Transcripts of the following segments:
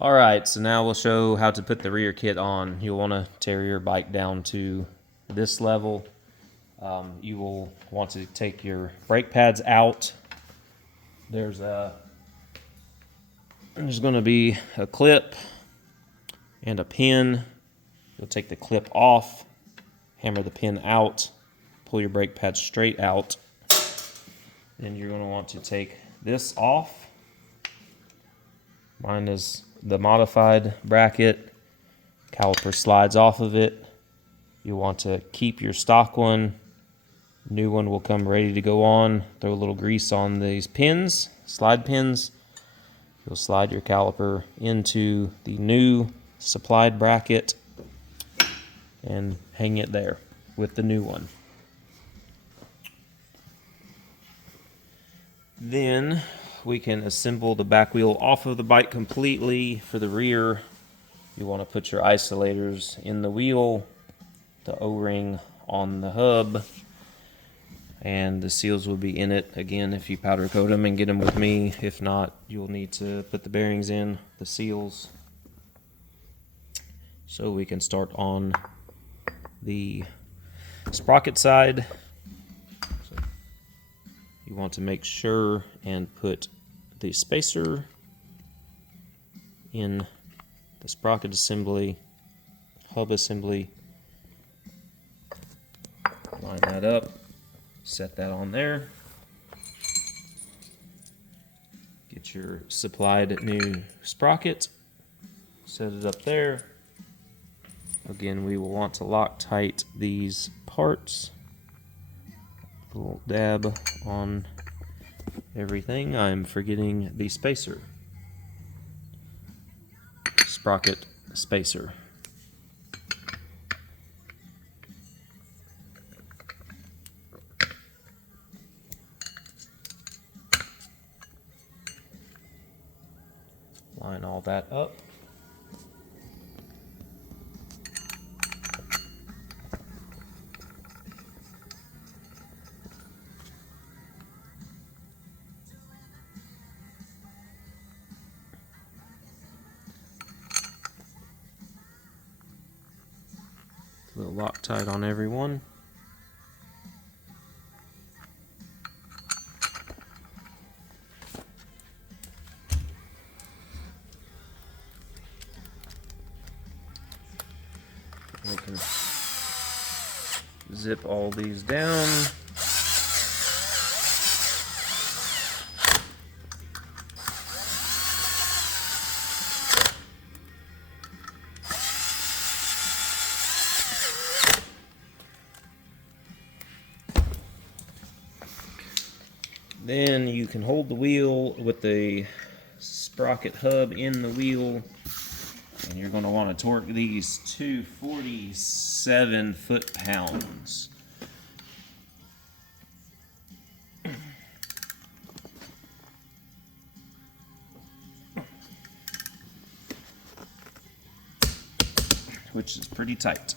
Alright, so now we'll show how to put the rear kit on. You'll want to tear your bike down to this level. You will want to take your brake pads out. There's going to be a clip and a pin. You'll take the clip off, hammer the pin out, pull your brake pads straight out. Then you're going to want to take this off. Mine is the modified bracket. Caliper slides off of it. You want to keep your stock one. New one will come ready to go on. Throw a little grease on these pins, slide pins. You'll slide your caliper into the new supplied bracket and hang it there with the new one. Then we can assemble the back wheel off of the bike completely. For the rear, you want to put your isolators in the wheel, the O-ring on the hub, and the seals will be in it. Again, if you powder coat them and get them with me. If not, you'll need to put the bearings in, the seals. So we can start on the sprocket side. So you want to make sure and put the spacer in the sprocket assembly, hub assembly. Line that up, set that on there. Get your supplied new sprocket, set it up there. Again, we will want to Loctite these parts. A little dab on everything. I'm forgetting the spacer. Sprocket spacer. Line all that up. A little Loctite on every one. We can zip all these down. Then you can hold the wheel with the sprocket hub in the wheel, and you're going to want to torque these to 47 foot-pounds. Which is pretty tight.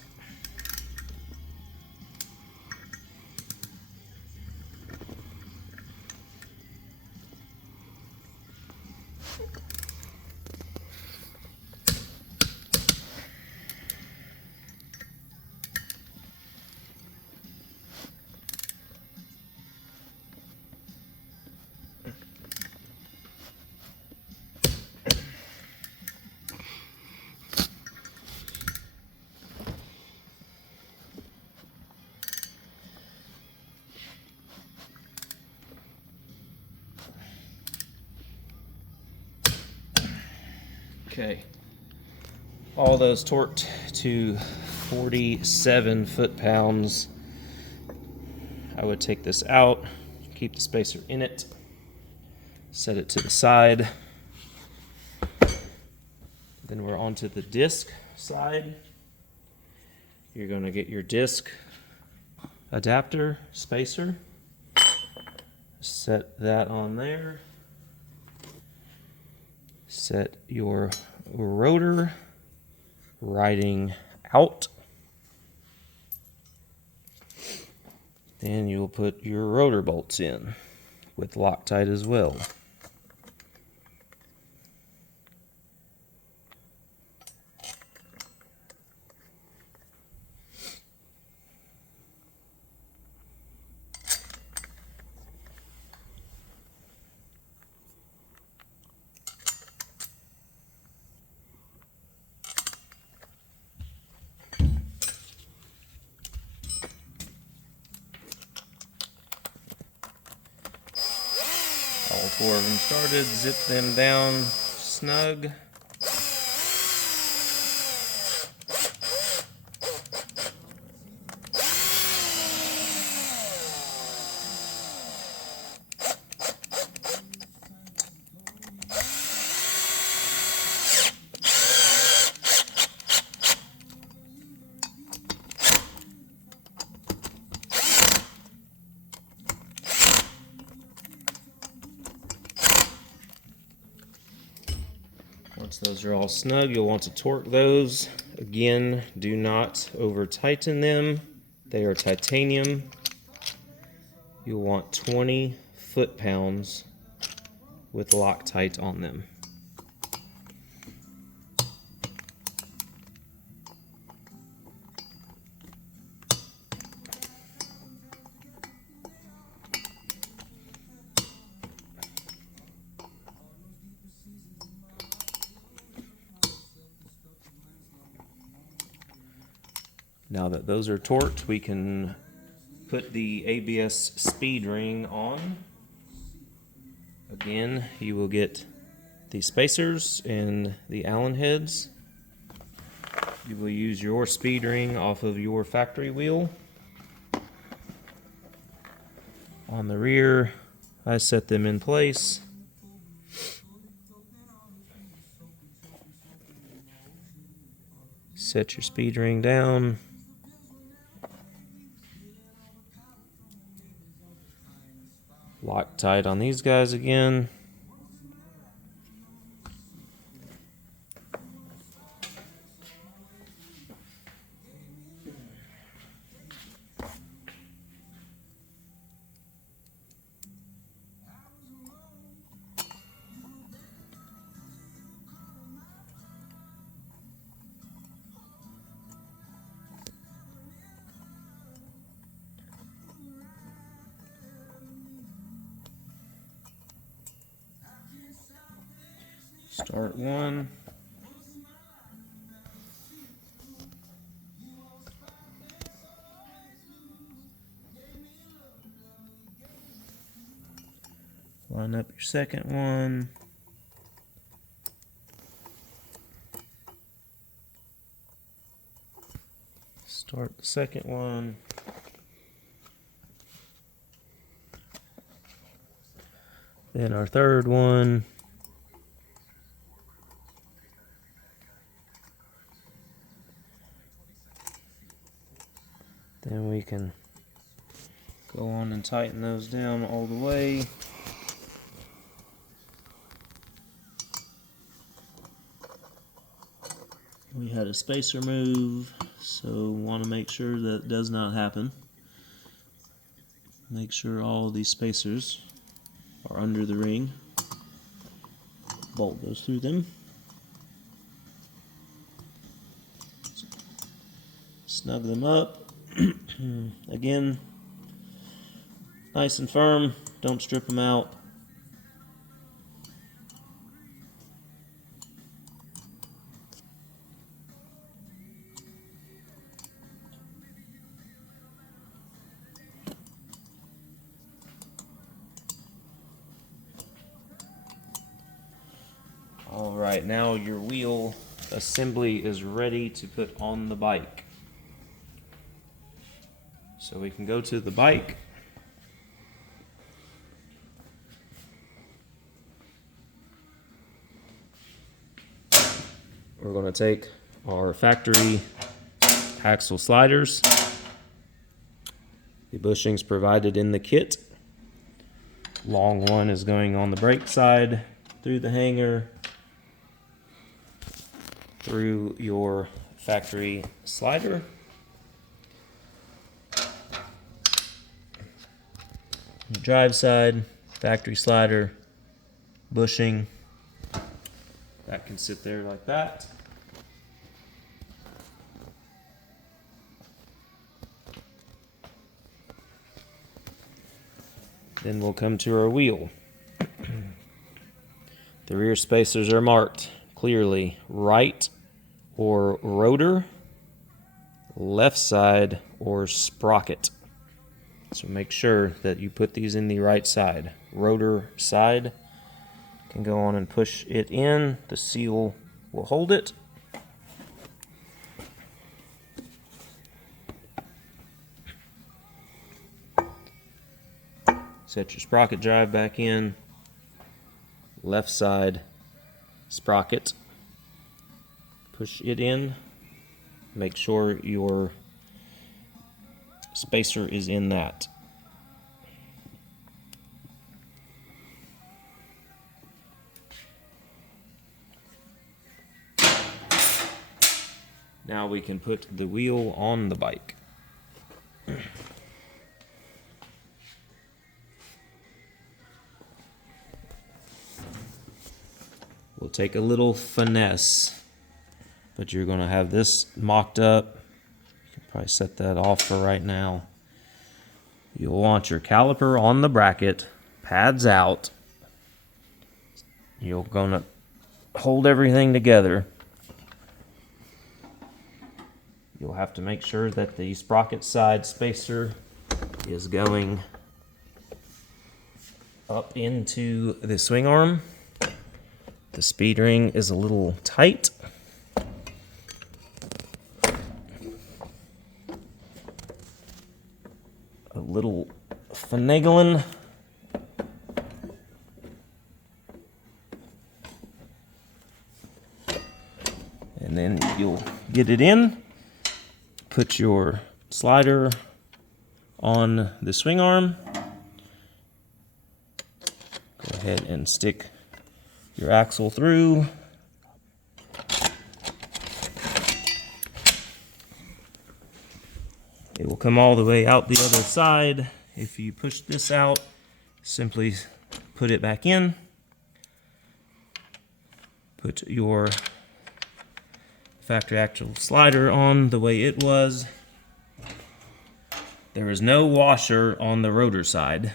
Okay, all those torqued to 47 foot-pounds. I would take this out, keep the spacer in it, set it to the side. Then we're onto the disc side. You're going to get your disc adapter spacer, set that on there. Set your rotor riding out. Then you'll put your rotor bolts in with Loctite as well. 4 of them started, zip them down snug. Once those are all snug, you'll want to torque those. Again, do not over tighten them. They are titanium. You'll want 20 foot-pounds with Loctite on them. Now that those are torqued, we can put the ABS speed ring on. Again, you will get the spacers and the Allen heads. You will use your speed ring off of your factory wheel. On the rear, I set them in place. Set your speed ring down. Loctite on these guys again. Start one. Line up your second one. Start the second one. Then our third one. Then we can go on and tighten those down all the way. We had a spacer move, so want to make sure that does not happen. Make sure all these spacers are under the ring. Bolt goes through them. Snug them up. Again, nice and firm. Don't strip them out. All right, now your wheel assembly is ready to put on the bike. So we can go to the bike. We're going to take our factory axle sliders. The bushings provided in the kit. Long one is going on the brake side, through the hanger, through your factory slider. The drive side, factory slider, bushing. That can sit there like that. Then we'll come to our wheel. The rear spacers are marked clearly: right or rotor, left side or sprocket. So make sure that you put these in the right side. Rotor side, can go on and push it in. The seal will hold it. Set your sprocket drive back in. Left side sprocket. Push it in. Make sure your spacer is in that. Now we can put the wheel on the bike. We'll take a little finesse, but you're going to have this mocked up. You can probably set that off for right now. You'll want your caliper on the bracket, pads out. You're going to hold everything together. You'll have to make sure that the sprocket side spacer is going up into the swing arm. The speed ring is a little tight. A little finagling. And then you'll get it in. Put your slider on the swing arm. Go ahead and stick your axle through. It will come all the way out the other side. If you push this out, simply put it back in. Put your factory axle slider on the way it was. There is no washer on the rotor side.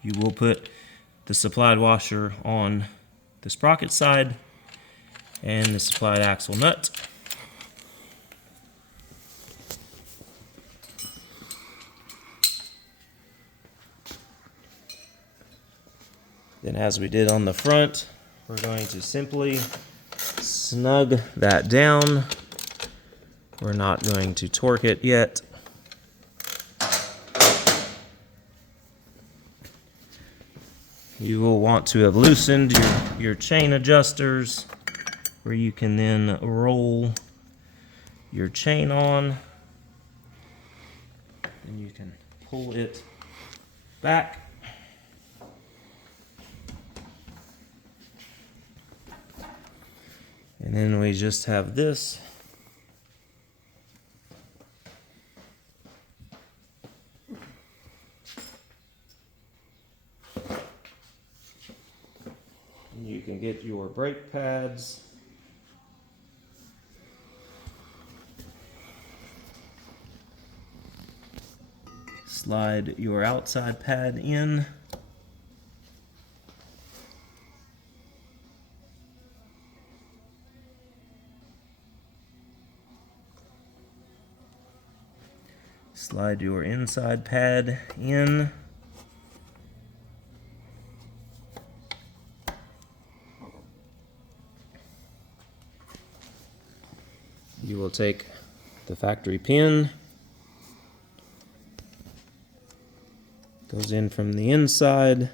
You will put the supplied washer on the sprocket side and the supplied axle nut. Then, as we did on the front, we're going to simply snug that down. We're not going to torque it yet. You will want to have loosened your chain adjusters, where you can then roll your chain on, and you can pull it back. And then we just have this. And you can get your brake pads. Slide your outside pad in. Slide your inside pad in. You will take the factory pin, goes in from the inside.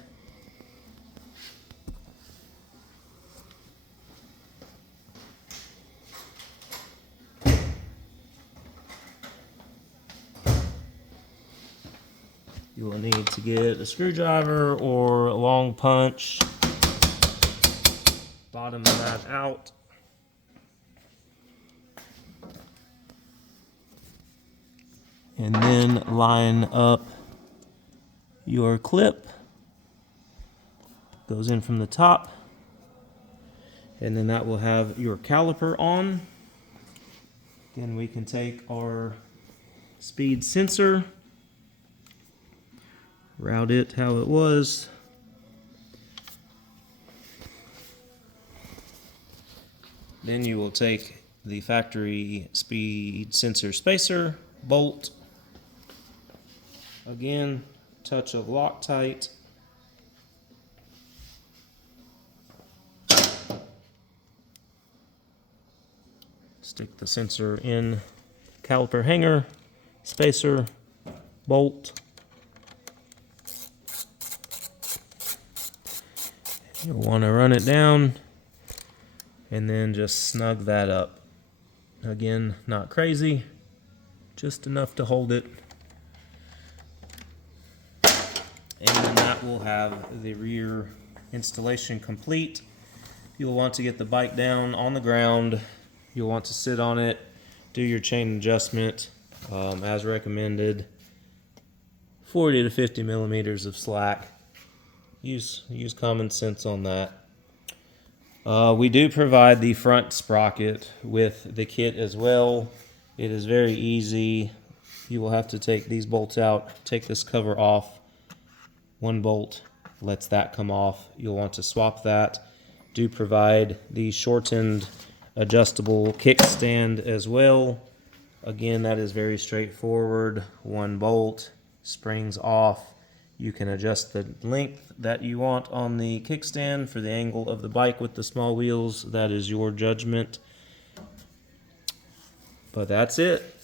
You will need to get a screwdriver or a long punch. Bottom that out. And then line up your clip. Goes in from the top. And then that will have your caliper on. Then we can take our speed sensor, route it how it was. Then you will take the factory speed sensor spacer, bolt, again, touch of Loctite, Stick the sensor in caliper hanger, spacer, bolt. You'll want to run it down and then just snug that up. Again, not crazy, just enough to hold it. And then that will have the rear installation complete. You'll want to get the bike down on the ground. You'll want to sit on it, do your chain adjustment as recommended. 40 to 50 millimeters of slack. Use common sense on that. We do provide the front sprocket with the kit as well. It is very easy. You will have to take these bolts out, take this cover off. One bolt lets that come off. You'll want to swap that. Do provide the shortened adjustable kickstand as well. Again, that is very straightforward. One bolt, springs off. You can adjust the length that you want on the kickstand for the angle of the bike with the small wheels. That is your judgment. But that's it.